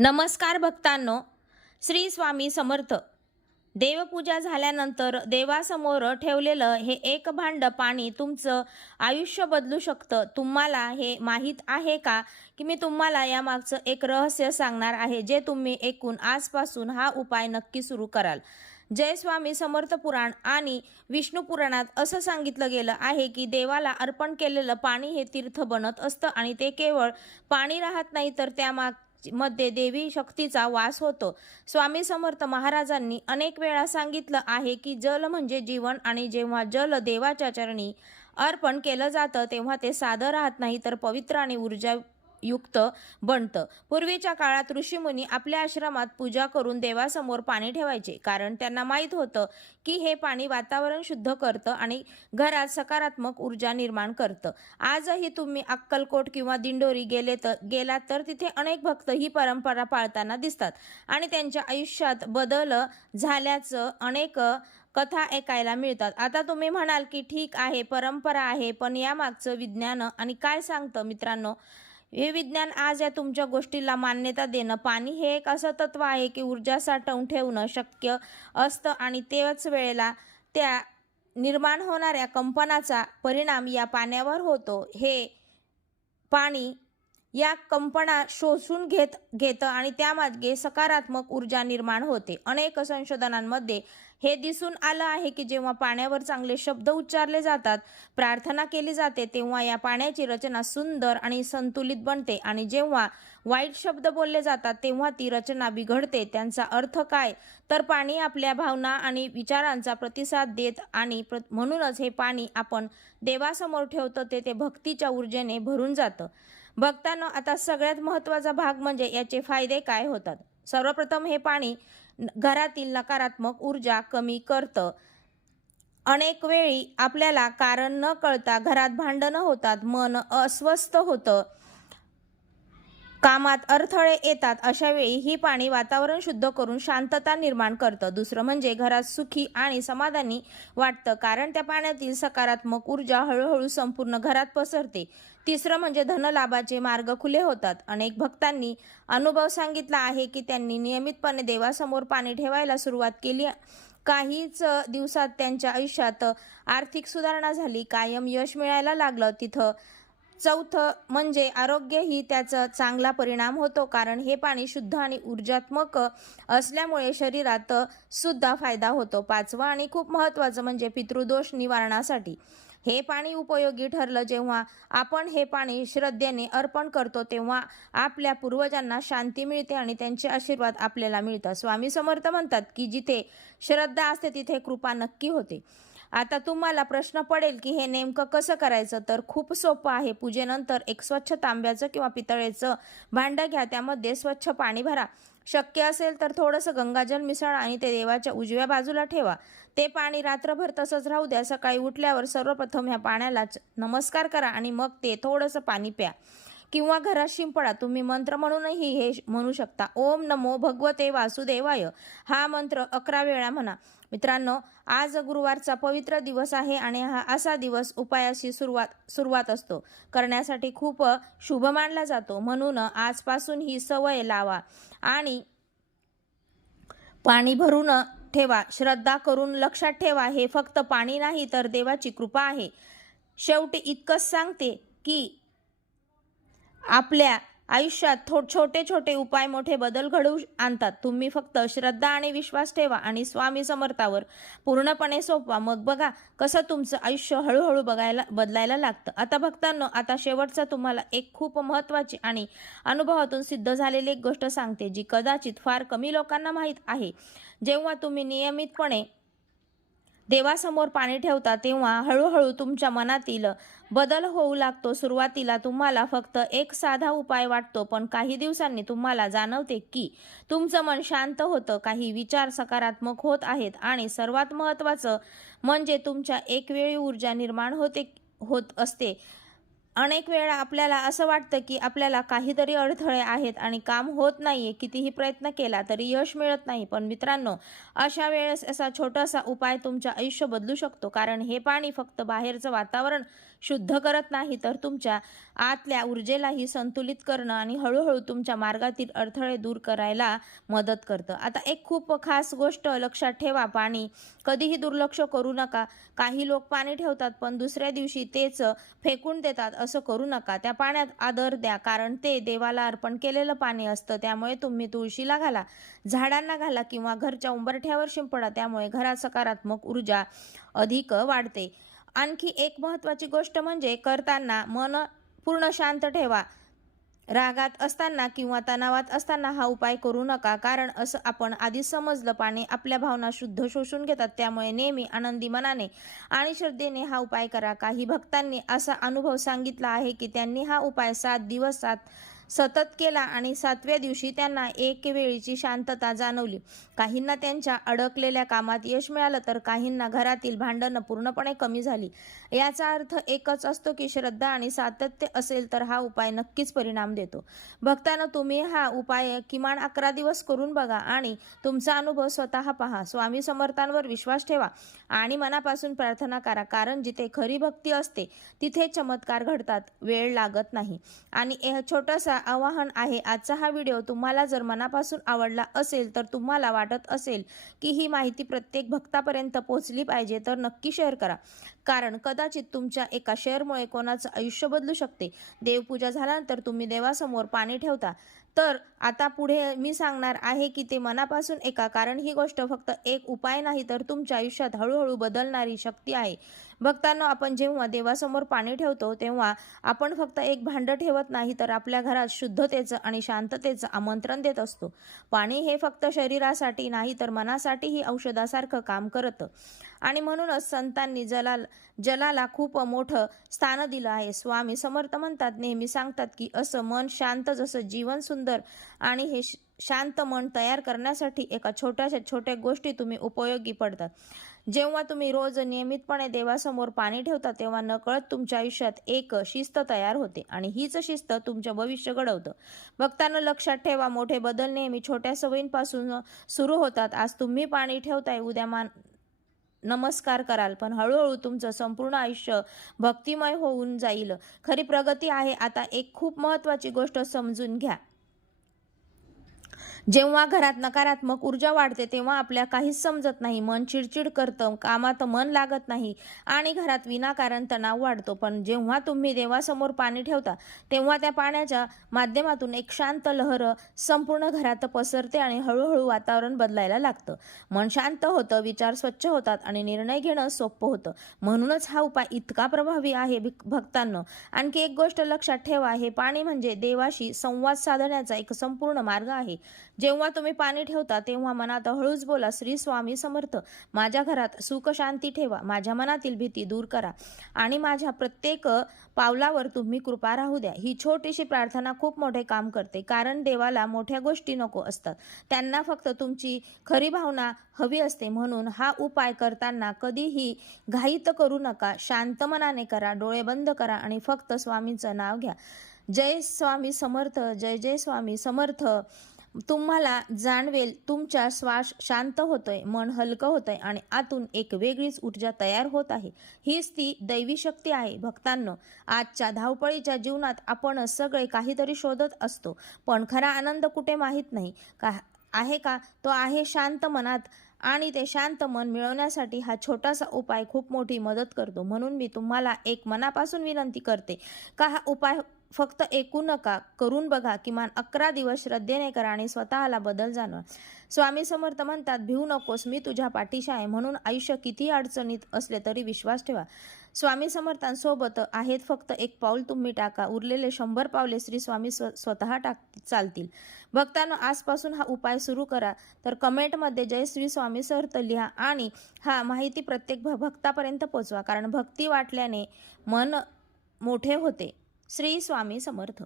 नमस्कार भक्तांनो, श्री स्वामी समर्थ. देवपूजा झाल्यानंतर देवासमोर ठेवलेलं हे एक भांड पाणी तुमचं आयुष्य बदलू शकतं. तुम्हाला हे माहीत आहे का की मी तुम्हाला यामागचं एक रहस्य सांगणार आहे, जे तुम्ही ऐकून आजपासून हा उपाय नक्की सुरू कराल. जय स्वामी समर्थ. पुराण आणि विष्णू पुराणात असं सांगितलं गेलं आहे की देवाला अर्पण केलेलं पाणी हे तीर्थ बनत असतं आणि ते केवळ पाणी राहत नाही, तर मध्ये देवी शक्तीचा वास होतो. स्वामी समर्थ महाराजांनी अनेक वेळा सांगितलं आहे की जल म्हणजे जीवन आणि जेव्हा जल देवाच्या चरणी अर्पण केलं जातं तेव्हा ते साधं राहत नाही, तर पवित्र आणि ऊर्जा युक्त बनतं. पूर्वीच्या काळात ऋषीमुनी आपल्या आश्रमात पूजा करून देवासमोर पाणी ठेवायचे, कारण त्यांना माहीत होतं की हे पाणी वातावरण शुद्ध करतं आणि घरात सकारात्मक ऊर्जा निर्माण करतं. आजही तुम्ही अक्कलकोट किंवा दिंडोरी गेलात तर तिथे अनेक भक्त ही परंपरा पाळताना दिसतात आणि त्यांच्या आयुष्यात बदल झाल्याचं अनेक कथा ऐकायला मिळतात. आता तुम्ही म्हणाल की ठीक आहे, परंपरा आहे, पण यामागचं विज्ञान आणि काय सांगतं? मित्रांनो, हे विज्ञान आज या तुमच्या गोष्टीला मान्यता देणं. पाणी हे एक असं तत्व आहे की ऊर्जा साठवून ठेवणं शक्य असतं आणि त्याच वेळेला त्या निर्माण होणाऱ्या कंपनाचा परिणाम या पाण्यावर होतो. हे पाणी या कंपना शोषून घेतं आणि त्यामागे सकारात्मक ऊर्जा निर्माण होते. अनेक संशोधनांमध्ये हे दिसून आलं आहे की जेव्हा पाण्यावर चांगले शब्द उच्चारले जातात, प्रार्थना केली जाते, तेव्हा या पाण्याची रचना सुंदर आणि संतुलित बनते आणि जेव्हा वाईट शब्द बोलले जातात तेव्हा ती रचना बिघडते. त्यांचा अर्थ काय? तर पाणी आपल्या भावना आणि विचारांचा प्रतिसाद देत आणि म्हणूनच हे पाणी आपण देवासमोर ठेवतो ते भक्तीच्या ऊर्जेने भरून जातं. भक्तांनो, आता सगळ्यात महत्त्वाचा भाग म्हणजे याचे फायदे काय होतात. सर्वप्रथम, हे पाणी घरातील नकारात्मक ऊर्जा कमी करतं. अनेक वेळी आपल्याला कारण न कळता घरात भांडणं होतात, मन अस्वस्थ होतं, कामात अडथळे येतात. अशा वेळी ही पाणी वातावरण शुद्ध करून शांतता निर्माण करतं. दुसरं म्हणजे घरात सुखी आणि समाधानी वाटतं, कारण त्या पाण्यातील सकारात्मक ऊर्जा हळूहळू संपूर्ण घरात पसरते. तिसरं म्हणजे धनलाभाचे मार्ग खुले होतात. अनेक भक्तांनी अनुभव सांगितला आहे की त्यांनी नियमितपणे देवासमोर पाणी ठेवायला सुरुवात केली. काहीच दिवसात त्यांच्या आयुष्यात आर्थिक सुधारणा झाली, कायम यश मिळायला लागलं. चौथं म्हणजे आरोग्यही त्याचा चांगला परिणाम होतो, कारण हे पाणी शुद्ध आणि ऊर्जात्मक असल्यामुळे शरीरात सुद्धा फायदा होतो. पाचवं आणि खूप महत्त्वाचं म्हणजे पितृदोष निवारणासाठी हे पाणी उपयोगी ठरलं. जेव्हा आपण हे पाणी श्रद्धेने अर्पण करतो तेव्हा आपल्या पूर्वजांना शांती मिळते आणि त्यांचे आशीर्वाद आपल्याला मिळतात. स्वामी समर्थ म्हणतात की जिथे श्रद्धा असते तिथे कृपा नक्की होते. आता तुम्हाला प्रश्न पडेल की हे नेमकं कसं करायचं? तर खूप सोपं आहे. पूजेनंतर एक स्वच्छ तांब्याचं किंवा पितळेचं भांडं घ्या, त्यामध्ये स्वच्छ पाणी भरा. शक्य असेल तर थोडंसं गंगाजल मिसळा आणि ते देवाच्या उजव्या बाजूला ठेवा. ते पाणी रात्रभर तसंच राहू द्या. सकाळी उठल्यावर सर्वप्रथम ह्या पाण्यालाच नमस्कार करा आणि मग ते थोडंसं पाणी प्या किंवा घरात शिंपडा. तुम्ही मंत्र म्हणूनही हे म्हणू शकता. ओम नमो भगवते वासुदेवाय हा मंत्र 11 वेळा म्हणा. मित्रांनो, आज गुरुवारचा पवित्र दिवस आहे आणि हा असा दिवस उपायाची सुरुवात असतो करण्यासाठी खूप शुभ मानला जातो. म्हणून आजपासून ही सवय लावा आणि पाणी भरून ठेवा. श्रद्धा करून लक्षात ठेवा, हे फक्त पाणी नाही तर देवाची कृपा आहे. शेवटी इतकंच सांगते की आपल्या आयुष्यात छोटे छोटे उपाय मोठे बदल घडवून आणतात. तुम्ही फक्त श्रद्धा आणि विश्वास ठेवा आणि स्वामी समर्थावर पूर्णपणे सोपवा. मग बघा कसं तुमचं आयुष्य हळूहळू बदलायला लागतं. आता भक्तांनो, आता शेवटचा तुम्हाला एक खूप महत्त्वाची आणि अनुभवातून सिद्ध झालेली एक गोष्ट सांगते, जी कदाचित फार कमी लोकांना माहीत आहे. जेव्हा तुम्ही नियमितपणे देवासमोर पाणी ठेवता तेव्हा हळूहळू तुमच्या मनातील बदल होऊ लागतो. सुरुवातीला तुम्हाला फक्त एक साधा उपाय वाटतो, पण काही दिवसांनी तुम्हाला जाणवते की तुमचं मन शांत होतं, काही विचार सकारात्मक होत आहेत आणि सर्वात महत्त्वाचं म्हणजे तुमच्या एकवेळी ऊर्जा निर्माण होत असते. अनेक वेळा आपल्याला असं वाटतं की आपल्याला काहीतरी अडथळे आहेत आणि काम होत नाहीये. कितीही प्रयत्न केला तरी यश मिळत नाही. पण मित्रांनो, अशा वेळेस असा छोटासा उपाय तुमचं आयुष्य बदलू शकतो, कारण हे पाणी फक्त बाहेरचं वातावरण शुद्ध करत नाही तर तुमच्या आतल्या ऊर्जेलाही संतुलित करणं आणि हळूहळू तुमच्या मार्गातील अडथळे दूर करायला मदत करतं. आता एक खूप खास गोष्ट लक्षात ठेवा, पाणी कधीही दुर्लक्ष करू नका. काही लोक पाणी ठेवतात पण दुसऱ्या दिवशी तेच फेकून देतात. असं करू नका. त्या पाण्यात आदर द्या, कारण ते देवाला अर्पण केलेलं पाणी असतं. त्यामुळे तुम्ही तुळशीला घाला, झाडांना घाला किंवा घरच्या उंबरठ्यावर शिंपडा. त्यामुळे घरात सकारात्मक ऊर्जा अधिक वाढते. आणखी एक महत्त्वाची गोष्ट म्हणजे करताना मन पूर्ण शांत ठेवा. रागात असताना किंवा तणावात असताना हा उपाय करू नका, कारण असं आपण आधीच समजलं, पाणी आपल्या भावना शुद्ध शोषून घेतात. त्यामुळे नेहमी आनंदी मनाने आणि श्रद्धेने हा उपाय करा. काही भक्तांनी असा अनुभव सांगितला आहे की त्यांनी हा उपाय 7 दिवस सतत केला आणि 7व्या दिवशी त्यांना एक वेळीची शांतता जाणवली. काहींना त्यांच्या अडकलेल्या कामात यश मिळालं तर काहींना घरातील भांडणं पूर्णपणे कमी झाली. याचा अर्थ एकच असतो की श्रद्धा आणि सातत्य असेल तर हा उपाय नक्कीच परिणाम देतो. भक्तांनो, तुम्ही हा उपाय किमान 11 दिवस करून बघा आणि तुमचा अनुभव स्वतः पहा. स्वामी समर्थांवर विश्वास ठेवा आणि मनापासून प्रार्थना करा, कारण जिथे खरी भक्ती असते तिथे चमत्कार घडतात. वेळ लागत नाही. आणि छोटंसं आवाहन आहे. आजचा हा व्हिडिओ तुम्हाला जर मनापासून आवडला असेल तर तुम्हाला वाटत असेल की ही माहिती प्रत्येक भक्तापर्यंत पोहोचली पाहिजे तर नक्की शेअर करा, कारण कदाचित तुमच्या एका शेअरमुळे कोणाचं आयुष्य बदलू शकते. देवपूजा झाल्यानंतर तुम्ही देवासमोर पाणी ठेवता तर आता पुढे मी सांगणार आहे की ते मनापासून ऐका, कारण ही गोष्ट फक्त एक उपाय नाही तर तुमच्या आयुष्यात हळूहळू बदलणारी शक्ती आहे. भक्तांनो, आपण जेव्हा देवासमोर पाणी ठेवतो तेव्हा आपण फक्त एक भांडं ठेवत नाही तर आपल्या घरात शुद्धतेचं आणि शांततेचं आमंत्रण देत असतो. पाणी हे फक्त शरीरासाठी नाही तर मनासाठीही औषधासारखं काम करतं आणि म्हणूनच संतांनी जलाला खूप मोठं स्थान दिलं आहे. स्वामी समर्थ म्हणतात, नेहमी सांगतात की असं मन शांत जसं जीवन सुंदर, आणि हे शांत मन तयार करण्यासाठी एका छोट्या गोष्टी तुम्ही उपयोगी पडतात. जेव्हा तुम्ही रोज नियमितपणे देवासमोर पाणी ठेवता तेव्हा नकळत तुमच्या आयुष्यात एक शिस्त तयार होते आणि हीच शिस्त तुमचं भविष्य घडवतं. भक्तांना लक्षात ठेवा, मोठे बदल नेहमी छोट्या सवयींपासून सुरू होतात. आज तुम्ही पाणी ठेवताय, उद्या नमस्कार कराल, पण हळूहळू तुमचं संपूर्ण आयुष्य भक्तिमय होऊन जाईल. खरी प्रगती आहे. आता एक खूप महत्त्वाची गोष्ट समजून घ्या. जेव्हा घरात नकारात्मक ऊर्जा वाढते तेव्हा आपल्या काहीच समजत नाही. मन चिडचिड करतं, कामात मन लागत नाही आणि घरात विनाकारण तणाव वाढतो. पण जेव्हा तुम्ही देवासमोर पाणी ठेवता तेव्हा त्या पाण्याच्या माध्यमातून एक शांत लहर संपूर्ण घरात पसरते आणि हळूहळू वातावरण बदलायला लागतं. मन शांत होतं, विचार स्वच्छ होतात आणि निर्णय घेणं सोपं होतं. म्हणूनच हा उपाय इतका प्रभावी आहे. भक्तांनो, आणखी एक गोष्ट लक्षात ठेवा, हे पाणी म्हणजे देवाशी संवाद साधण्याचा एक संपूर्ण मार्ग आहे. जेव्हा तुम्ही पाणी ठेवता तेव्हा मनात हळूच बोला, श्री स्वामी समर्थ, माझ्या घरात सुख शांती ठेवा, माझ्या मनातील भीती दूर करा आणि माझ्या प्रत्येक पावलावर तुम्ही कृपा राहू द्या. ही छोटीशी प्रार्थना खूप मोठे काम करते, कारण देवाला मोठ्या गोष्टी नको असतात, त्यांना फक्त तुमची खरी भावना हवी असते. म्हणून हा उपाय करताना कधीही घाईत करू नका. शांत मनाने करा, डोळे बंद करा आणि फक्त स्वामींचं नाव घ्या. जय स्वामी समर्थ, जय जय स्वामी समर्थ. तुम्हाला जाणवेल तुमचा श्वास शांत होतोय, मन हलकं होतंय आणि आतून एक वेगळीच ऊर्जा तयार होत आहे. हीच ती दैवी शक्ती आहे. भक्तांनो, आजच्या धावपळीच्या जीवनात आपण सगळे काहीतरी शोधत असतो, पण खरा आनंद कुठे माहीत नाही का? तो आहे शांत मनात, आणि ते शांत मन मिळवण्यासाठी हा छोटासा उपाय खूप मोठी मदत करतो. म्हणून मी तुम्हाला एक मनापासून विनंती करते का हा उपाय फक्त ऐकू नका, करून बघा. किमान 11 दिवस श्रद्धेने करा आणि स्वतःला बदल जाणवा. स्वामी समर्थ म्हणतात, भिवू नकोस, मी तुझ्या पाठीशी आहे. म्हणून आयुष्य किती अडचणीत असले तरी विश्वास ठेवा. स्वामी समर्थांसोबत आहेत. फक्त एक पाऊल तुम्ही टाका, उरलेले 100 पावले श्री स्वामी स्वतः चालतील. भक्तांनो, आजपासून हा उपाय सुरू करा. तर कमेंटमध्ये जय श्री स्वामी समर्थ लिहा आणि हा माहिती प्रत्येक भक्तापर्यंत पोहोचवा, कारण भक्ती वाटल्याने मन मोठे होते. श्री स्वामी समर्थ.